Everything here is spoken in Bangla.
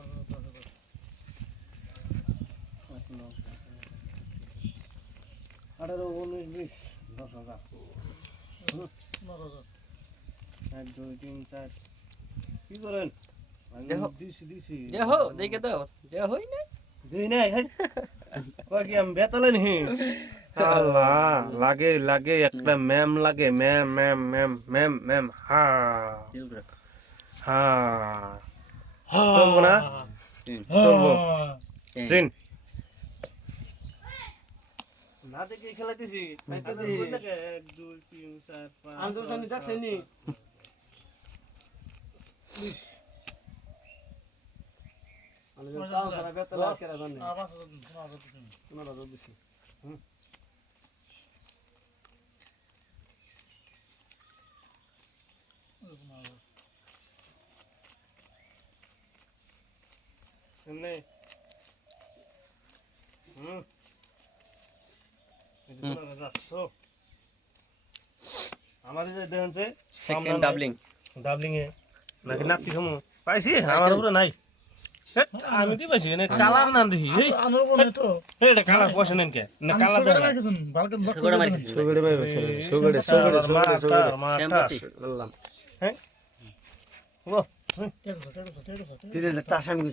18, 19, 20, 10,000 1, 2, 3, 4 কি করেন দিছি দেখো দেখে দাও দেয়া হই না দেই নাই কয় কি আমি বেতালে নি আল্লাহ লাগে একটা ম্যাম লাগে ম্যাম হা চলবো না চলবো চিন না দেখে খেলাইতেছি 1, 2, 3, 4, 5 আন্দোলন দেখছেনি আমি তাও সারা বেতলা কেরা জানি তোমার দিছি এমনি আমাদের যে দেখেন যে সেকেন্ড ডাবলিং এ নাকি নাতি খামু পাইছি আমার উপরে নাই আমি দি পাইছি না কালার না দেখি এই আমার বনে তো এটা কালার পয়সা নেন কে না কালার সুগড়ে রাখছেন বালকে সুগড়ে মারিছে সুগড়ে ভাই সুগড়ে শ্যামপতি হ্যাঁ ও ঠিক আছে তিন টাকা আমি